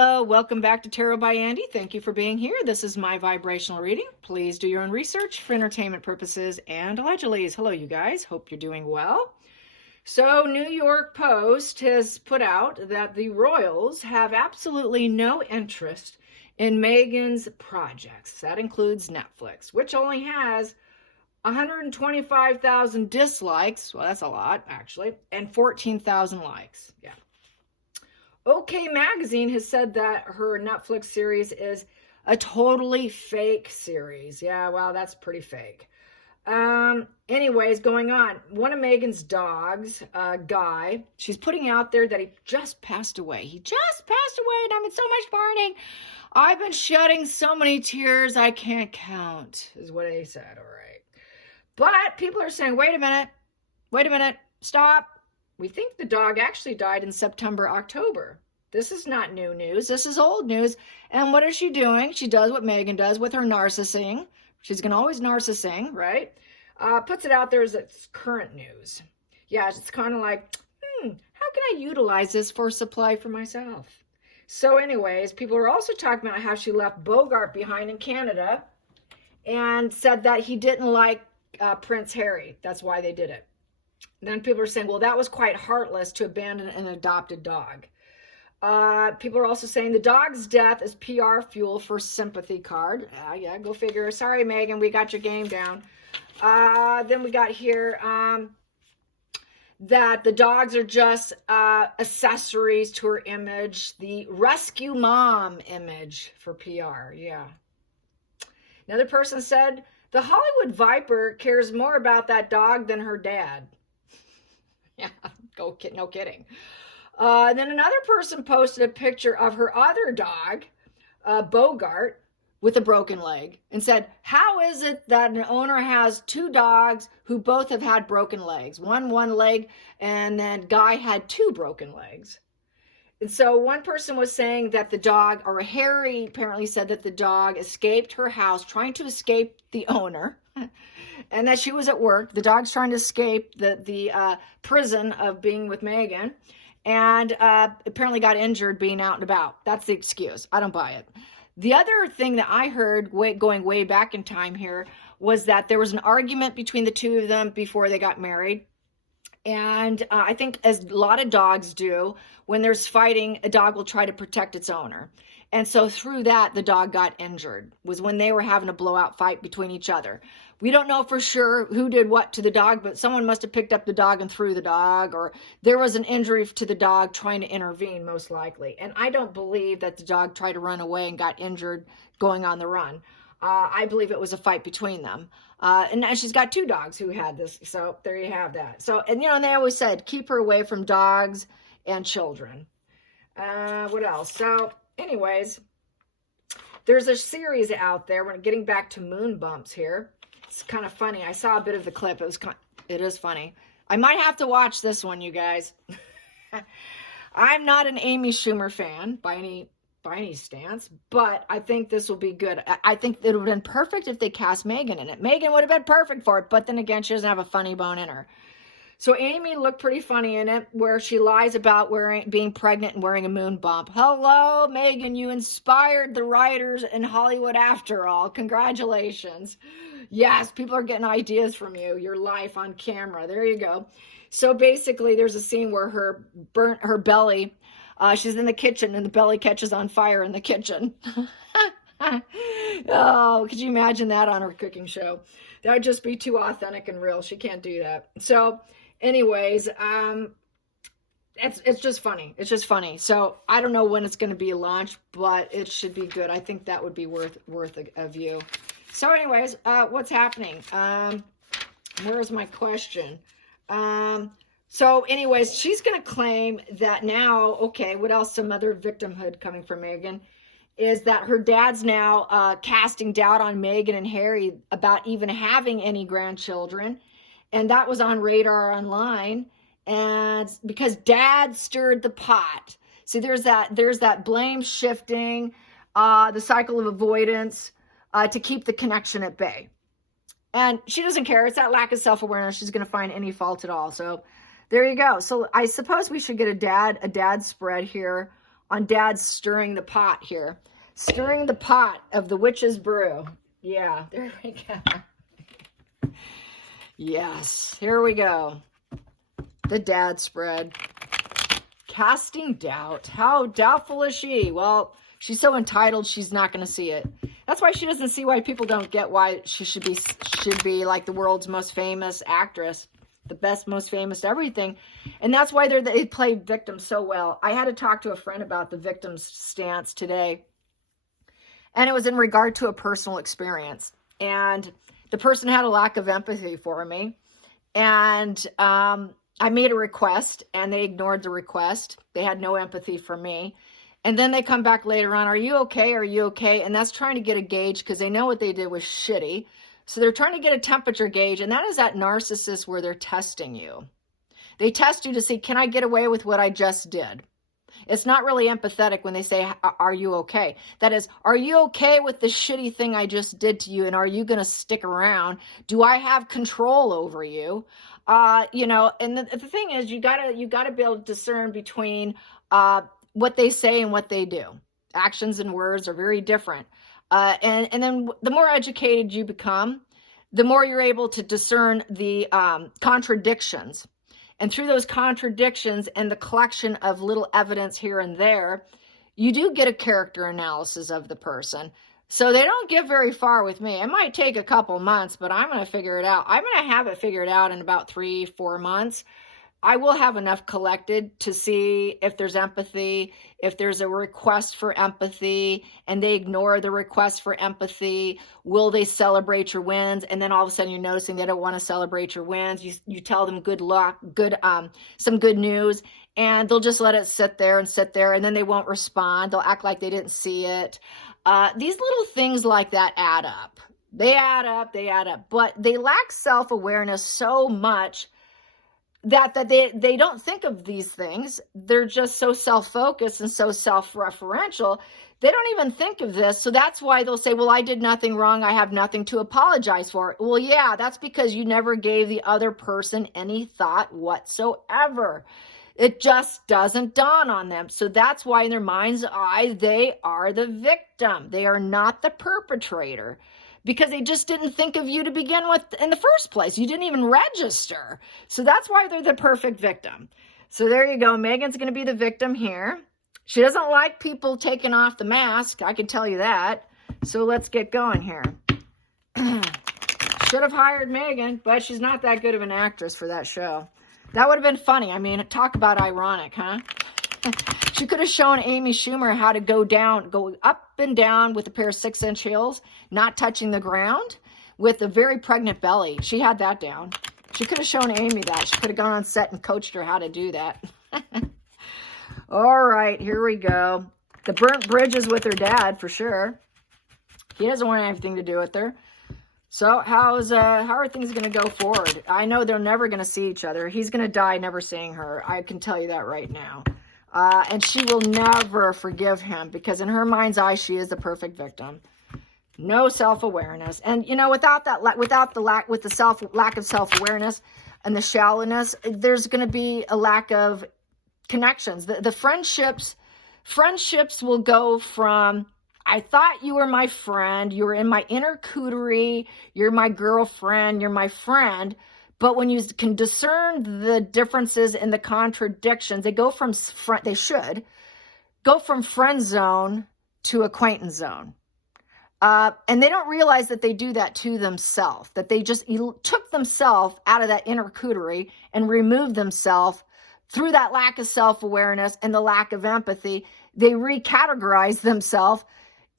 Hello, welcome back to Tarot by Andy. Thank you for being here. This is my vibrational reading. Please do your own research for entertainment purposes and allegedly. Hello, you guys. Hope you're doing well. So, New York Post has put out that the royals have absolutely no interest in Meghan's projects. That includes Netflix, which only has 125,000 dislikes. Well, that's a lot, actually, and 14,000 likes. Yeah. OK Magazine has said that her Netflix series is a totally fake series. Yeah, well, that's pretty fake. Anyways, going on. One of Meghan's dogs, Guy, she's putting out there that he just passed away. He just passed away, and I'm in so much mourning. I've been shedding so many tears I can't count, is what they said. All right. But people are saying, wait a minute, stop. We think the dog actually died in September, October. This is not new news. This is old news. And what is she doing? She does what Meghan does with her narcissising. She's going to always narcissing, right? Puts it out there as it's current news. Yeah, it's kind of like, how can I utilize this for supply for myself? So anyways, people are also talking about how she left Bogart behind in Canada and said that he didn't like Prince Harry. That's why they did it. Then people are saying, well, that was quite heartless to abandon an adopted dog. People are also saying the dog's death is PR fuel for sympathy card. Yeah, go figure. Sorry, Meghan, we got your game down. Then we got here that the dogs are just accessories to her image. The rescue mom image for PR. Yeah. Another person said, the Hollywood Viper cares more about that dog than her dad. Yeah, no kidding. Then another person posted a picture of her other dog, Bogart, with a broken leg and said, how is it that an owner has two dogs who both have had broken legs? One leg, and then Guy had two broken legs. And so one person was saying that the dog, or Harry apparently said that the dog escaped her house, trying to escape the owner. And that she was at work. The dog's trying to escape the prison of being with Meghan, and apparently got injured being out and about. That's the excuse. I don't buy it. The other thing that I heard going way back in time here was that there was an argument between the two of them before they got married. And I think, as a lot of dogs do, when there's fighting, a dog will try to protect its owner. And so through that, the dog got injured, was when they were having a blowout fight between each other. We don't know for sure who did what to the dog, but someone must have picked up the dog and threw the dog, or there was an injury to the dog trying to intervene, most likely. And I don't believe that the dog tried to run away and got injured going on the run. I believe it was a fight between them. And now she's got two dogs who had this. So there you have that. So, and and they always said, keep her away from dogs and children. What else? So anyways, there's a series out there. We're getting back to moon bumps here. It's kind of funny. I saw a bit of the clip. It is funny. I might have to watch this one, you guys. I'm not an Amy Schumer fan by any stance, but I think this will be good. I think it would have been perfect if they cast Meghan in it. Meghan would have been perfect for it, but then again, she doesn't have a funny bone in her. So Amy looked pretty funny in it, where she lies about being pregnant and wearing a moon bump. Hello, Meghan, you inspired the writers in Hollywood after all. Congratulations. Yes, people are getting ideas from you, your life on camera. There you go. So basically, there's a scene where her belly, she's in the kitchen and the belly catches on fire in the kitchen. Oh, could you imagine that on her cooking show? That would just be too authentic and real. She can't do that. So anyways, it's just funny. It's just funny. So I don't know when it's going to be launched, but it should be good. I think that would be worth a view. So anyways, what's happening? Where's my question? So anyways, she's going to claim that now, okay, what else? Some other victimhood coming from Meghan is that her dad's now casting doubt on Meghan and Harry about even having any grandchildren. And that was on Radar Online. And because dad stirred the pot. See, there's that blame shifting, the cycle of avoidance to keep the connection at bay. And she doesn't care. It's that lack of self-awareness. She's going to find any fault at all. So there you go. So I suppose we should get a dad spread here on Dad's stirring the pot here. Stirring the pot of the witch's brew. Yeah, there we go. Yes, here we go. The dad spread. Casting doubt. How doubtful is she? Well, she's so entitled, she's not going to see it. That's why she doesn't see why people don't get why she should be like the world's most famous actress, the best, most famous everything. And that's why they play victim so well. I had to talk to a friend about the victim's stance today, and it was in regard to a personal experience. And the person had a lack of empathy for me, and I made a request, and they ignored the request. They had no empathy for me. And then they come back later on, are you okay? Are you okay? And that's trying to get a gauge, because they know what they did was shitty. So they're trying to get a temperature gauge, and that is that narcissist where they're testing you. They test you to see, can I get away with what I just did? It's not really empathetic when they say, are you okay? That is, are you okay with the shitty thing I just did to you? And are you going to stick around? Do I have control over you? You know, and the thing is, you gotta be able to discern between what they say and what they do. Actions and words are very different. And then the more educated you become, the more you're able to discern the contradictions. And through those contradictions and the collection of little evidence here and there, you do get a character analysis of the person. So they don't get very far with me. It might take a couple months, but I'm going to figure it out. I'm going to have it figured out in about 3-4 months. I will have enough collected to see if there's empathy, if there's a request for empathy, and they ignore the request for empathy. Will they celebrate your wins? And then all of a sudden you're noticing they don't want to celebrate your wins. You tell them good luck, some good news, and they'll just let it sit there, and then they won't respond. They'll act like they didn't see it. These little things like that add up. They add up, but they lack self-awareness so much that they don't think of these things. They're just so self-focused and so self-referential. They don't even think of this. So that's why they'll say, well, I did nothing wrong. I have nothing to apologize for. Well, yeah, that's because you never gave the other person any thought whatsoever. It just doesn't dawn on them. So that's why in their mind's eye, they are the victim. They are not the perpetrator, because they just didn't think of you to begin with in the first place. You didn't even register. So that's why they're the perfect victim. So there you go. Megan's going to be the victim here. She doesn't like people taking off the mask. I can tell you that. So let's get going here. Should have hired Megan, but she's not that good of an actress for that show. That would have been funny. I mean, talk about ironic, huh? She could have shown Amy Schumer how to go up and down with a pair of 6-inch heels, not touching the ground, with a very pregnant belly. She had that down. She could have shown Amy that. She could have gone on set and coached her how to do that. All right, here we go. The burnt bridges with her dad, for sure. He doesn't want anything to do with her. So how are things going to go forward? I know they're never going to see each other. He's going to die never seeing her. I can tell you that right now. And she will never forgive him, because in her mind's eye, she is the perfect victim. No self-awareness. And, you know, with the lack of self-awareness and the shallowness, there's going to be a lack of connections. The friendships will go from, I thought you were my friend, you were in my inner cooterie, you're my girlfriend, you're my friend. But when you can discern the differences and the contradictions, they should go from friend zone to acquaintance zone. And they don't realize that they do that to themselves, that they just took themselves out of that inner cooterie and removed themselves through that lack of self-awareness and the lack of empathy. They recategorize themselves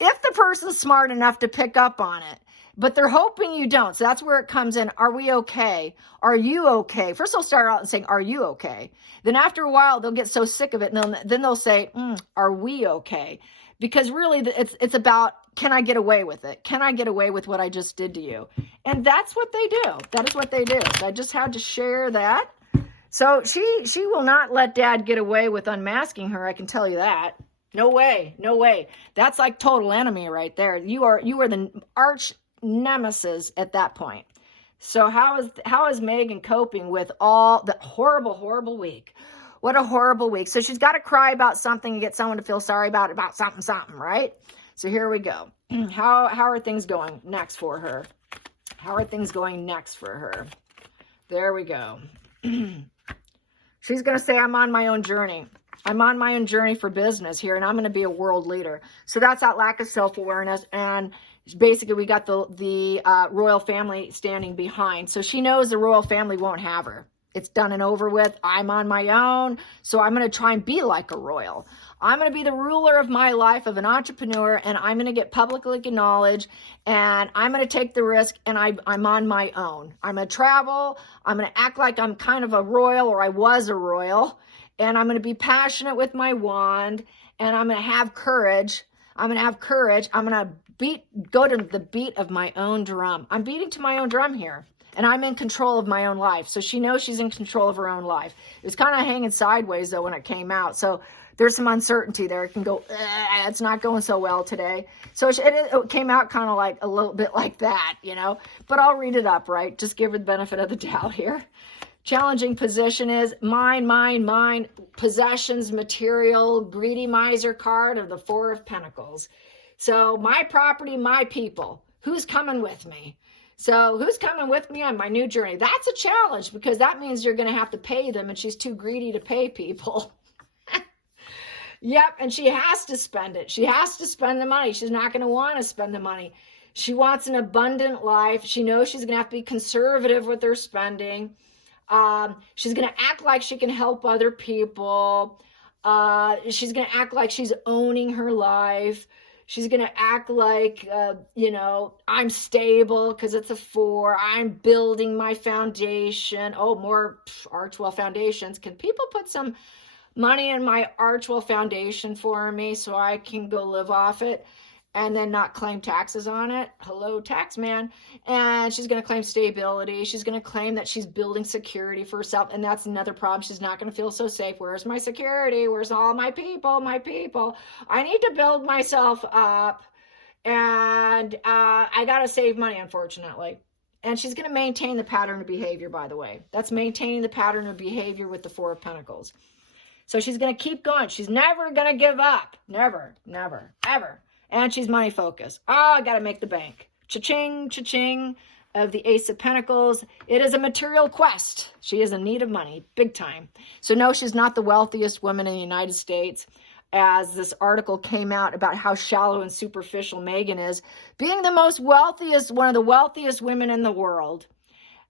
if the person's smart enough to pick up on it. But they're hoping you don't. So that's where it comes in. Are we okay? Are you okay? First they'll start out and saying, are you okay? Then after a while, they'll get so sick of it. And then they'll say, are we okay? Because really it's about, can I get away with it? Can I get away with what I just did to you? And that's what they do. That is what they do. So I just had to share that. So she will not let Dad get away with unmasking her. I can tell you that. No way. No way. That's like total enemy right there. You are the arch nemesis at that point. So how is Megan coping with all the horrible week? What a horrible week. So she's got to cry about something and get someone to feel sorry about something, right? So here we go. How are things going next for her? How are things going next for her? There we go. She's going to say, I'm on my own journey. I'm on my own journey for business here, and I'm going to be a world leader. So that's that lack of self-awareness. And basically, we got the royal family standing behind. So she knows the royal family won't have her. It's done and over with. I'm on my own. So I'm going to try and be like a royal. I'm going to be the ruler of my life, of an entrepreneur, and I'm going to get publicly acknowledged, and I'm going to take the risk, and I'm on my own. I'm going to travel. I'm going to act like I'm kind of a royal, or I was a royal, and I'm going to be passionate with my wand, and I'm going to have courage. I'm going to have courage. I'm going to go to the beat of my own drum. I'm beating to my own drum here. And I'm in control of my own life. So she knows she's in control of her own life. It was kind of hanging sideways, though, when it came out. So there's some uncertainty there. It can go, it's not going so well today. So it came out kind of like a little bit like that, you know. But I'll read it up, right? Just give her the benefit of the doubt here. Challenging position is mine, possessions, material, greedy miser card of the Four of Pentacles. So my property, my people. Who's coming with me? So who's coming with me on my new journey? That's a challenge, because that means you're going to have to pay them, and she's too greedy to pay people. Yep, and she has to spend it. She has to spend the money. She's not going to want to spend the money. She wants an abundant life. She knows she's going to have to be conservative with her spending. She's going to act like she can help other people. She's going to act like she's owning her life. She's going to act like, I'm stable because it's a 4. I'm building my foundation. Oh, more Archwell foundations. Can people put some money in my Archwell foundation for me so I can go live off it and then not claim taxes on it? Hello, tax man. And she's going to claim stability. She's going to claim that she's building security for herself. And that's another problem. She's not going to feel so safe. Where's my security? Where's all my people? My people. I need to build myself up. And I got to save money, unfortunately. And she's going to maintain the pattern of behavior, by the way. That's maintaining the pattern of behavior with the Four of Pentacles. So she's going to keep going. She's never going to give up. Never, never, ever. And she's money focused. Oh, I got to make the bank. Cha-ching, cha-ching of the Ace of Pentacles. It is a material quest. She is in need of money, big time. So no, she's not the wealthiest woman in the United States, as this article came out about how shallow and superficial Meghan is, being the most wealthiest, one of the wealthiest women in the world,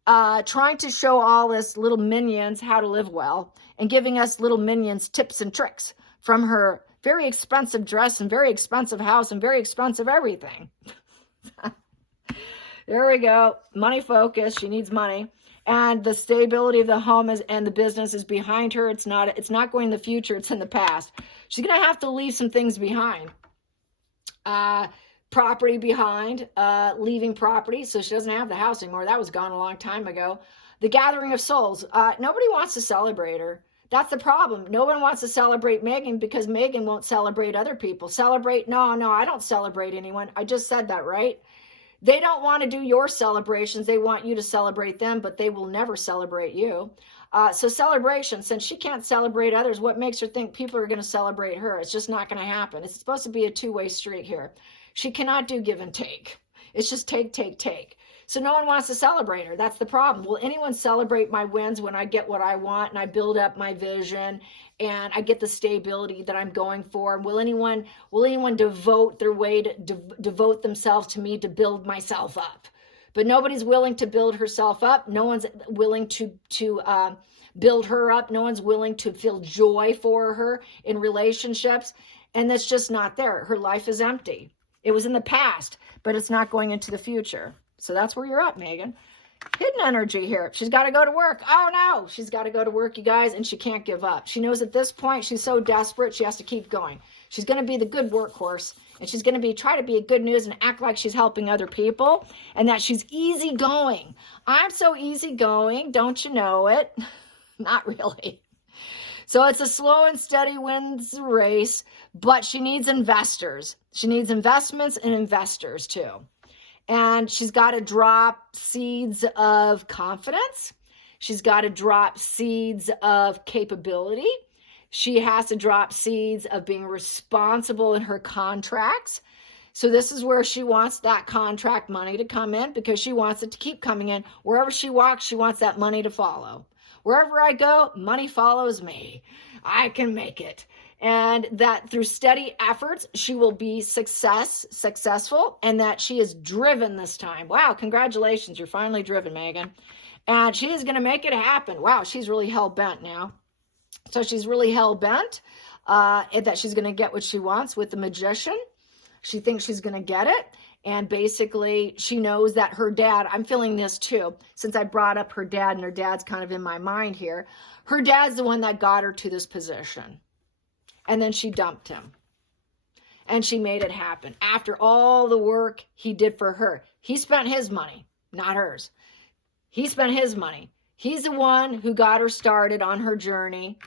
trying to show all us little minions how to live well, and giving us little minions tips and tricks from her very expensive dress and very expensive house and very expensive everything. There we go. Money focus. She needs money. And the stability of the home and the business is behind her. It's not going in the future. It's in the past. She's going to have to leave some things behind. Property behind, leaving property. So she doesn't have the house anymore. That was gone a long time ago. The gathering of souls. Nobody wants to celebrate her. That's the problem. No one wants to celebrate Meghan because Meghan won't celebrate other people. No, I don't celebrate anyone. I just said that, right? They don't want to do your celebrations. They want you to celebrate them, but they will never celebrate you. So celebration, since she can't celebrate others, what makes her think people are going to celebrate her? It's just not going to happen. It's supposed to be a two-way street here. She cannot do give and take. It's just take, take, take. So no one wants to celebrate her. That's the problem. Will anyone celebrate my wins when I get what I want and I build up my vision and I get the stability that I'm going for? Will anyone devote their way to devote themselves to me to build myself up? But nobody's willing to build herself up. No one's willing to build her up. No one's willing to feel joy for her in relationships. And that's just not there. Her life is empty. It was in the past, but it's not going into the future. So that's where you're at, Meghan. Hidden energy here. She's got to go to work. Oh, no. She's got to go to work, you guys, and she can't give up. She knows at this point she's so desperate she has to keep going. She's going to be the good workhorse, and she's going to try to be a good news and act like she's helping other people and that she's easygoing. I'm so easygoing. Don't you know it? Not really. So it's a slow and steady wins the race, but she needs investors. She needs investments and investors, too. And she's got to drop seeds of confidence. She's got to drop seeds of capability. She has to drop seeds of being responsible in her contracts. So this is where she wants that contract money to come in, because she wants it to keep coming in. Wherever she walks, she wants that money to follow. Wherever I go, money follows me. I can make it. And that through steady efforts, she will be successful, and that she is driven this time. Wow, congratulations. You're finally driven, Megan. And she is going to make it happen. Wow, she's really hell-bent now. So she's really hell-bent that she's going to get what she wants with the Magician. She thinks she's going to get it. And basically, she knows that her dad, I'm feeling this too, since I brought up her dad, and her dad's kind of in my mind here. Her dad's the one that got her to this position. And then she dumped him. And she made it happen. After all the work he did for her. He spent his money, not hers. He spent his money. He's the one who got her started on her journey.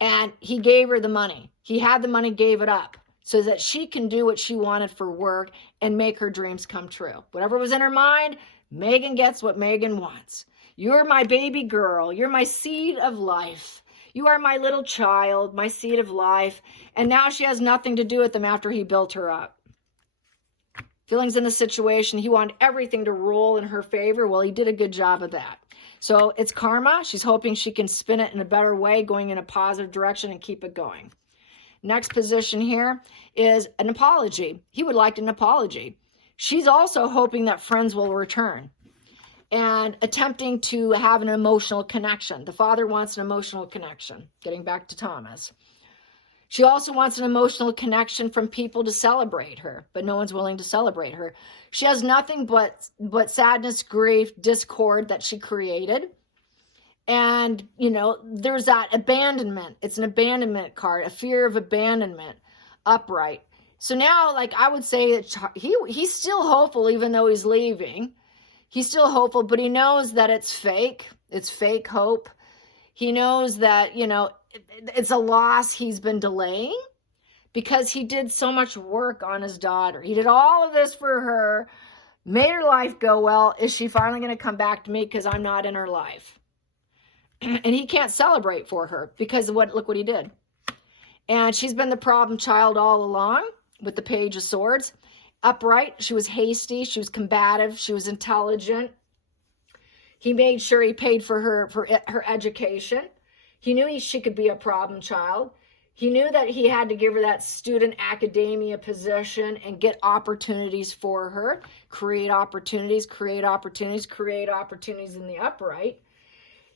And he gave her the money. He had the money, gave it up, so that she can do what she wanted for work and make her dreams come true. Whatever was in her mind, Megan gets what Megan wants. You're my baby girl. You're my seed of life. You are my little child, my seed of life. And now she has nothing to do with him after he built her up. Feelings in the situation, he wanted everything to roll in her favor. Well, he did a good job of that. So it's karma. She's hoping she can spin it in a better way, going in a positive direction, and keep it going. Next position here is an apology. He would like an apology. She's also hoping that friends will return and attempting to have an emotional connection. The father wants an emotional connection, getting back to Thomas. She also wants an emotional connection from people to celebrate her, but no one's willing to celebrate her. She has nothing but sadness, grief, discord that she created. And, you know, there's that abandonment. It's an abandonment card, a fear of abandonment, upright. So now, like, I would say that he's still hopeful, even though he's leaving. He's still hopeful, but he knows that it's fake. It's fake hope. He knows that, you know, it's a loss he's been delaying, because he did so much work on his daughter. He did all of this for her, made her life go well. Is she finally going to come back to me because I'm not in her life? And he can't celebrate for her because of look what he did. And she's been the problem child all along with the Page of Swords. Upright, she was hasty, she was combative, she was intelligent. He made sure he paid for her education. He knew she could be a problem child. He knew that he had to give her that student academia position and get opportunities for her, create opportunities in the upright.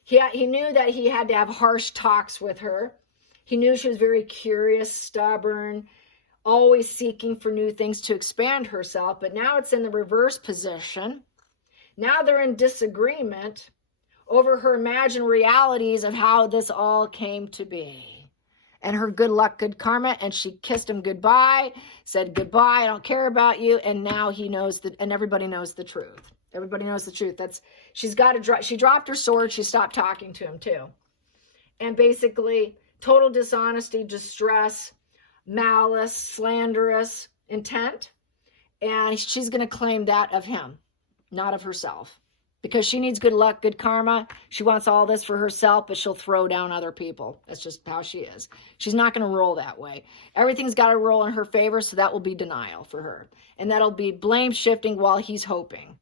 He knew that he had to have harsh talks with her. He knew she was very curious, stubborn, always seeking for new things to expand herself. But now it's in the reverse position. Now they're in disagreement over her imagined realities of how this all came to be. And her good luck, good karma, and she kissed him goodbye, said goodbye, I don't care about you, and now he knows that, and everybody knows the truth. Everybody knows the truth. She dropped her sword, she stopped talking to him too. And basically, total dishonesty, distress, malice, slanderous intent, and she's going to claim that of him, not of herself. Because she needs good luck, good karma. She wants all this for herself, but she'll throw down other people. That's just how she is. She's not going to roll that way. Everything's got to roll in her favor, so that will be denial for her. And that'll be blame shifting while he's hoping.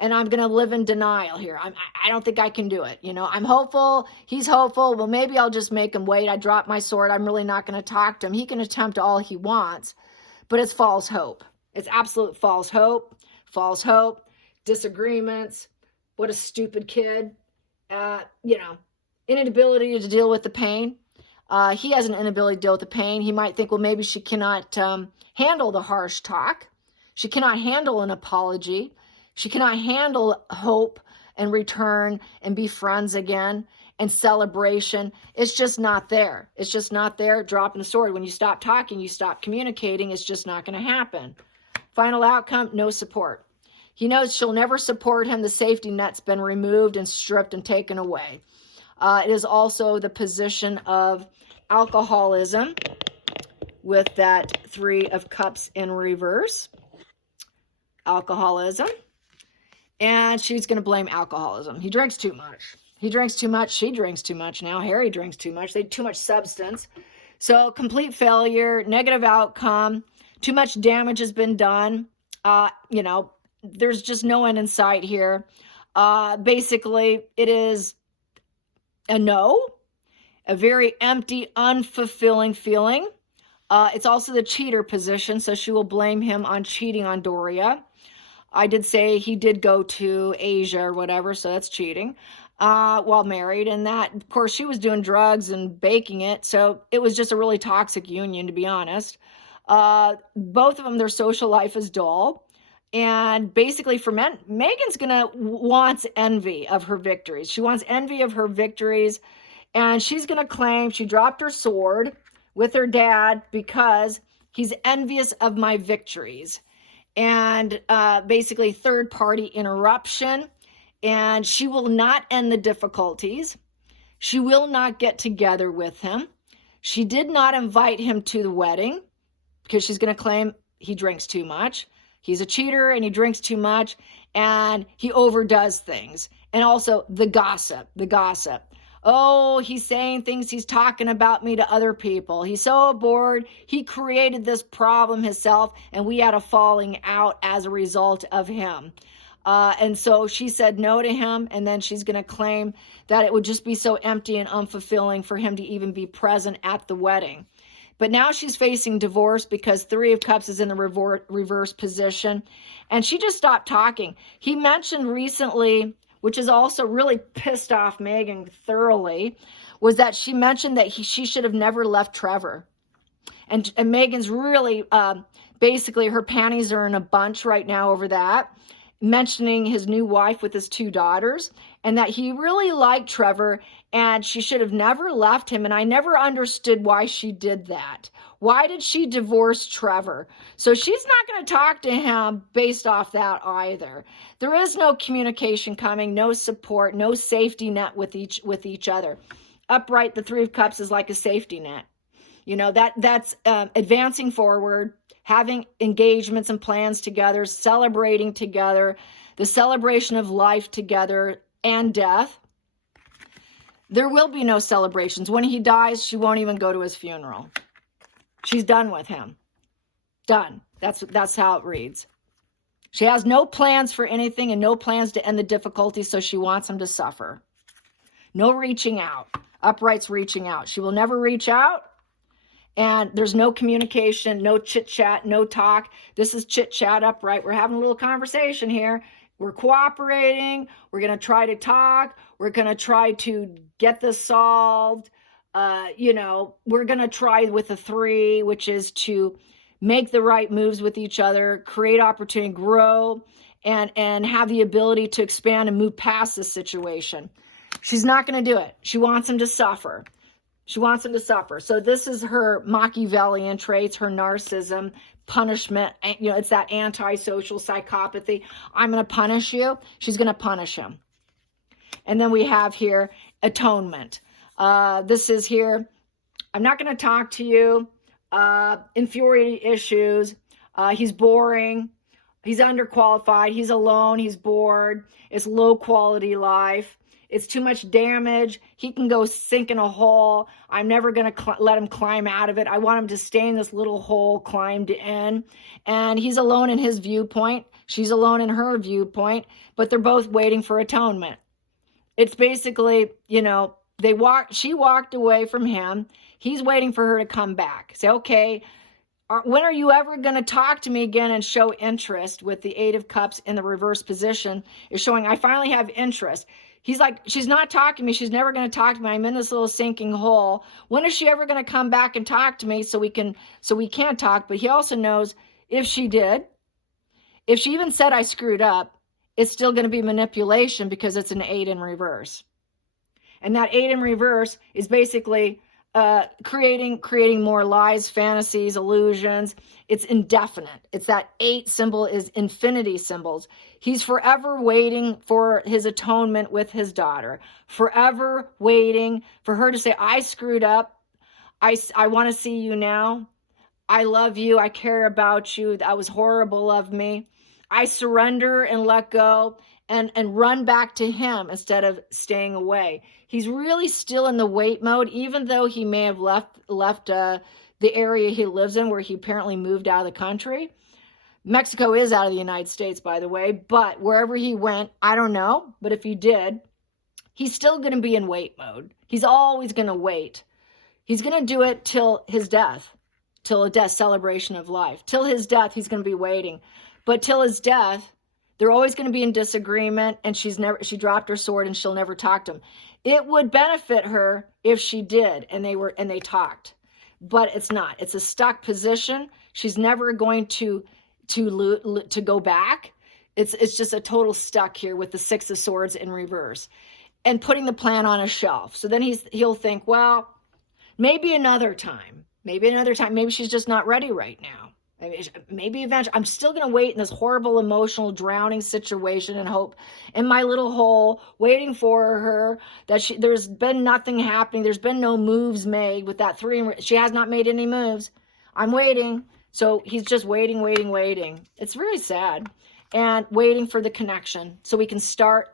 And I'm going to live in denial here. I don't think I can do it. You know, I'm hopeful. He's hopeful. Well, maybe I'll just make him wait. I drop my sword. I'm really not going to talk to him. He can attempt all he wants, but it's false hope. It's absolute false hope, disagreements. What a stupid kid. You know, inability to deal with the pain. He has an inability to deal with the pain. He might think, well, maybe she cannot handle the harsh talk. She cannot handle an apology. She cannot handle hope and return and be friends again and celebration. It's just not there. It's just not there. Dropping the sword. When you stop talking, you stop communicating. It's just not going to happen. Final outcome, no support. He knows she'll never support him. The safety net's been removed and stripped and taken away. It is also the position of alcoholism with that 3 of Cups in reverse. Alcoholism. And she's going to blame alcoholism. He drinks too much. He drinks too much. She drinks too much now. Harry drinks too much. They too much substance. So complete failure, negative outcome, too much damage has been done. There's just no end in sight here. Basically, it is a no, a very empty, unfulfilling feeling. It's also the cheater position, so she will blame him on cheating on Doria. I did say he did go to Asia or whatever, so that's cheating while married. And that, of course, she was doing drugs and baking it, so it was just a really toxic union, to be honest. Both of them, their social life is dull. And basically for men, Megan's wants envy of her victories. She wants envy of her victories. And she's going to claim she dropped her sword with her dad because he's envious of my victories. And basically third party interruption. And she will not end the difficulties. She will not get together with him. She did not invite him to the wedding because she's going to claim he drinks too much. He's a cheater and he drinks too much and he overdoes things. And also the gossip. Oh, he's saying things, he's talking about me to other people. He's so bored. He created this problem himself and we had a falling out as a result of him. And so she said no to him, and then she's going to claim that it would just be so empty and unfulfilling for him to even be present at the wedding. But now she's facing divorce because Three of Cups is in the reverse position. And she just stopped talking. He mentioned recently, which is also really pissed off Megan thoroughly, was that she mentioned that she should have never left Trevor. And Megan's really, basically her panties are in a bunch right now over that, mentioning his new wife with his 2 daughters, and that he really liked Trevor and she should have never left him. And I never understood why she did that. Why did she divorce Trevor? So she's not going to talk to him based off that either. There is no communication coming, no support, no safety net with each other. Upright, the Three of Cups is like a safety net. That's advancing forward, having engagements and plans together, celebrating together, the celebration of life together and death. There will be no celebrations. When he dies, she won't even go to his funeral. She's done with him. Done. That's how it reads. She has no plans for anything and no plans to end the difficulties, so she wants him to suffer. No reaching out. Upright's reaching out. She will never reach out. And there's no communication, no chit-chat, no talk. This is chit-chat. Upright. We're having a little conversation here. We're cooperating. We're going to try to talk. We're going to try to get this solved. We're going to try with the 3, which is to make the right moves with each other, create opportunity, grow, and have the ability to expand and move past this situation. She's not going to do it. She wants him to suffer. She wants him to suffer. So this is her Machiavellian traits, her narcissism, punishment. It's that antisocial psychopathy. I'm going to punish you. She's going to punish him. And then we have here atonement. This is here. I'm not going to talk to you. Inferiority issues. He's boring. He's underqualified. He's alone. He's bored. It's low quality life. It's too much damage. He can go sink in a hole. I'm never going to let him climb out of it. I want him to stay in this little hole climbed in. And he's alone in his viewpoint. She's alone in her viewpoint. But they're both waiting for atonement. It's basically, she walked away from him. He's waiting for her to come back. Say, okay, when are you ever going to talk to me again and show interest? With the 8 of Cups in the reverse position is showing I finally have interest. He's like, she's not talking to me. She's never going to talk to me. I'm in this little sinking hole. When is she ever going to come back and talk to me so we can talk? But he also knows if she did, if she even said I screwed up, it's still going to be manipulation because it's an 8 in reverse. And that 8 in reverse is basically creating more lies, fantasies, illusions. It's indefinite. It's that 8 symbol is infinity symbols. He's forever waiting for his atonement with his daughter. Forever waiting for her to say, I screwed up. I want to see you now. I love you. I care about you. That was horrible of me. I surrender and let go. and run back to him instead of staying away. He's really still in the wait mode, even though he may have left the area he lives in, where he apparently moved out of the country. Mexico is out of the United States, by the way, but wherever he went, I don't know. But if he did, he's still going to be in wait mode. He's always going to wait. He's going to do it till his death, till a death, celebration of life. Till his death, he's going to be waiting. But till his death, they're always going to be in disagreement, and she dropped her sword and she'll never talk to him. It would benefit her if she did, and they talked. But it's not. It's a stuck position. She's never going to go back. It's just a total stuck here with the Six of Swords in reverse, and putting the plan on a shelf. So then he'll think, well, maybe another time. Maybe she's just not ready right now. Maybe eventually. I'm still going to wait in this horrible emotional drowning situation and hope in my little hole, waiting for her. There's been nothing happening. There's been no moves made with that 3. She has not made any moves. I'm waiting. So he's just waiting. It's really sad. And waiting for the connection so we can start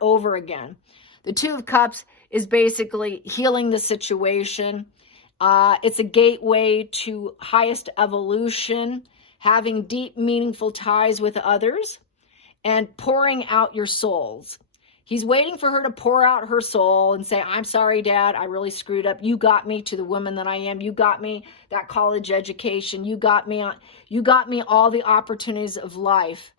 over again. The Two of Cups is basically healing the situation. It's a gateway to highest evolution, having deep, meaningful ties with others, and pouring out your souls. He's waiting for her to pour out her soul and say, I'm sorry, Dad, I really screwed up. You got me to the woman that I am. You got me that college education. You got me all the opportunities of life.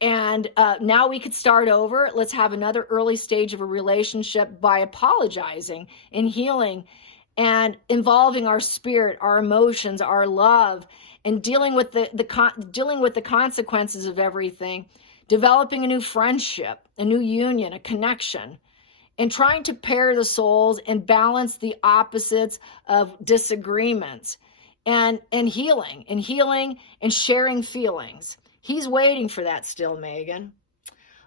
And now we could start over. Let's have another early stage of a relationship by apologizing and healing and involving our spirit, our emotions, our love, and dealing with the consequences of everything, developing a new friendship, a new union, a connection, and trying to pair the souls and balance the opposites of disagreements, and healing and sharing feelings. He's waiting for that still, Megan.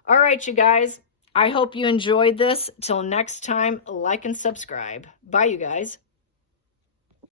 All right, you guys. I hope you enjoyed this. Till next time, like and subscribe. Bye, you guys.